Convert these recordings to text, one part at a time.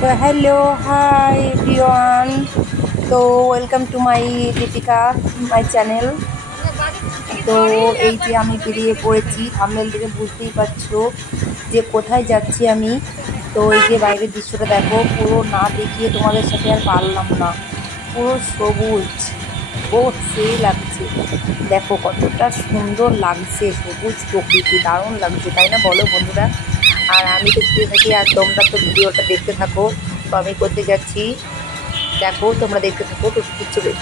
তো hello hi everyone. তো welcome to my Deepika my channel. তো এই যে আমি বেরিয়ে পড়েছি, থাম্বনেল থেকে বুঝতেই পারছো যে কোথায় যাচ্ছি আমি। তো এই যে বাইরের দৃশ্যটা দেখো, পুরো না দেখিয়ে তোমাদের সাথে আর পারলাম না। পুরো সবুজ, ও সেই লাগছে, দেখো কতটা সুন্দর লাগছে, সবুজ প্রকৃতি দারুণ লাগছে, তাই না বলো বন্ধুরা? আর আমি দেখতে থাকি আর তোমরা তো ভিডিওটা দেখতে থাকো। তো আমি করতে যাচ্ছি, দেখো তোমরা দেখতে থাকো। টোটোতে চলে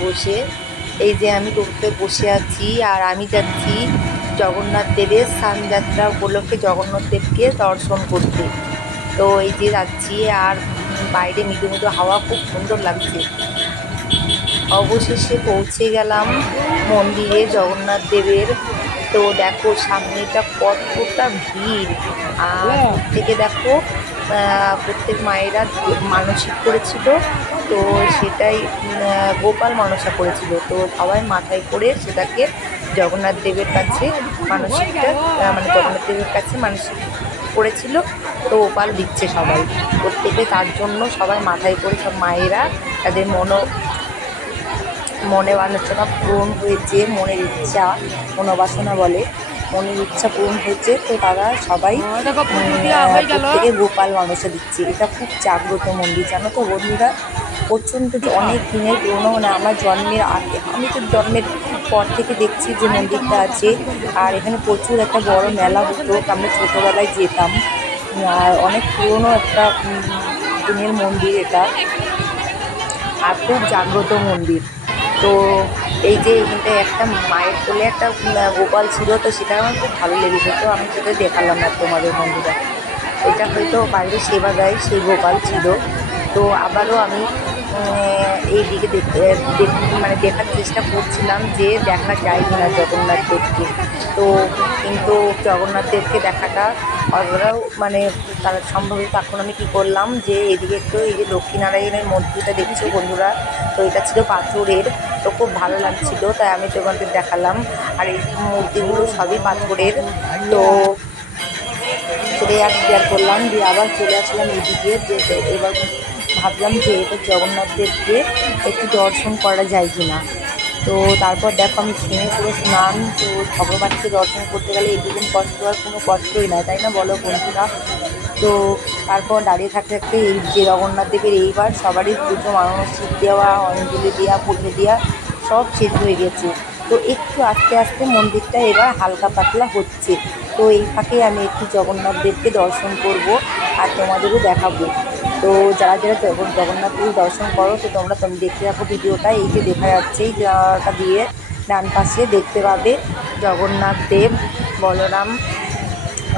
বসে, এই যে আমি টোটোতে বসে আছি আর আমি যাচ্ছি জগন্নাথ দেবের স্নানযাত্রা উপলক্ষে জগন্নাথ দেবকে দর্শন করতে। তো এই যে যাচ্ছি আর বাইরে মৃদু মৃদু হাওয়া, খুব সুন্দর লাগছে। অবশেষে পৌঁছে গেলাম মন্দিরে জগন্নাথ দেবের। তো দেখো সামনেটা কতটা ভিড়, আর থেকে দেখো প্রত্যেক মায়েরা মানসিক করেছিল, তো সেটাই গোপাল মনসা করেছিল, তো সবাই মাথায় করে সেটাকে জগন্নাথ দেবের কাছে মানসিকটা মানে জগন্নাথ দেবের কাছে মানসিক করেছিল, তো গোপাল দিচ্ছে সবাই প্রত্যেকে, তার জন্য সবাই মাথায় করে সব মায়েরা তাদের মনে বাসনা পূরণ হয়েছে, মনের ইচ্ছা, মনোবাসনা বলে, মনের ইচ্ছা পূরণ হয়েছে, তো তারা সবাই প্রত্যেকে গোপাল মনসা দিচ্ছে। এটা খুব জাগ্রত মন্দির, জানো তো বন্ধুরা, প্রচণ্ড অনেক দিনের পুরোনো, মানে আমার জন্মের আগে, আমি তো জন্মের পর থেকে দেখছি যে মন্দিরটা আছে। আর এখানে প্রচুর একটা বড় মেলা হতো, আমরা ছোটোবেলায় যেতাম। আর অনেক পুরনো একটা দিনের মন্দির এটা, আর খুব জাগ্রত মন্দির। তো এই যে এখানটায় একটা মায়ের কোলে একটা গোপাল ছিল, তো সেটা আমার খুব ভালো লেগেছে, তো আমি সেটা দেখালাম না তোমাদের বন্ধুরা। এটা হয়তো বাইরে সেবা দেয় সেই গোপাল ছিল। তো আবারও আমি এই দিকে মানে দেখার চেষ্টা করছিলাম যে দেখা যায় কিনা জগন্নাথ দেবকে। তো কিন্তু জগন্নাথ দেবকে দেখাটা অতটাও মানে তারা সম্ভব। তখন আমি কী করলাম যে এদিকে একটু এই যে লক্ষ্মীনারায়ণের মূর্তিটা দেখছো বন্ধুরা, তো এটা ছিল পাথরের, তো খুব ভালো লাগছিল, তাই আমি তোমাদের দেখালাম। আর এই মূর্তিগুলো সবই পাথরের। তো সেটাই আর শেয়ার করলাম, দিয়ে আবার চলে আসলাম এদিকে, যে এবার ভাবলাম যে এটা জগন্নাথ দেবকে একটু দর্শন করা যায় কি না। তো তারপর দেখো আমি স্নেহে পুরো স্নান, তো ভগবানকে দর্শন করতে গেলে এটুকুন কষ্ট আর কোনো কষ্টই না, তাই না বলো বন্ধুরা? তো তারপর দাঁড়িয়ে থাকতে থাকতে এই যে জগন্নাথ দেবের এইবার সবারই পুজো মানসিক দেওয়া, অঞ্জলি দেওয়া, পুজো দেওয়া সব শেষ হয়ে গেছে। তো একটু আস্তে আস্তে মন্দিরটা এবার হালকা পাতলা হচ্ছে। তো এই ফাঁকে আমি একটু জগন্নাথ দেবকে দর্শন করব আর তোমাদেরও দেখাবো। তো যারা যারা জগন্নাথ দেব দর্শন করো, তো তোমরা দেখতে থাকো ভিডিওটা। এই যে দেখা যাচ্ছে এই জায়গাটা দিয়ে ডান পাশে দেখতে পাবে জগন্নাথ দেব, বলরাম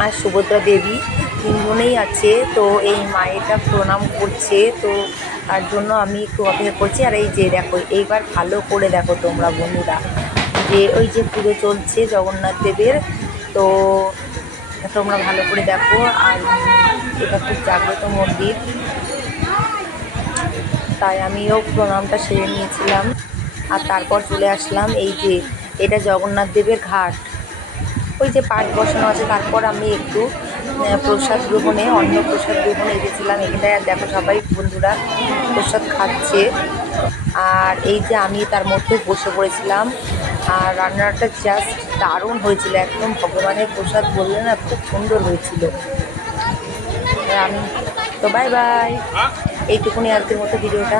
আর সুভদ্রা দেবী তিনজনেই আছে। তো এই মায়েটা প্রণাম করছে, তো তার জন্য আমি একটু অপেক্ষা করছি। আর এই যে দেখো এইবার ভালো করে দেখো তোমরা বন্ধুরা, যে ওই যে পুজো চলছে জগন্নাথ দেবের, তো তোমরা ভালো করে দেখো। আর এটা খুব জাগ্রত মন্দির, তাই আমিও প্রণামটা সেরে নিয়েছিলাম। আর তারপর চলে আসলাম এই যে এটা জগন্নাথ দেবের ঘাট, ওই যে পাট বসানো আছে। তারপর আমি একটু প্রসাদ গ্রহণে, অন্ন প্রসাদ গ্রহণে এসেছিলাম এখানটায়। আর দেখো সবাই বন্ধুরা প্রসাদ খাচ্ছে, আর এই যে আমি তার মধ্যে বসে পড়েছিলাম। আর রান্নাটা জাস্ট দারুণ হয়েছিল, একদম ভগবানের প্রসাদ বললে না, খুব সুন্দর হয়েছিল। আমি তো বাই বাই, এইটুকুনি আজকের মতো ভিডিওটা।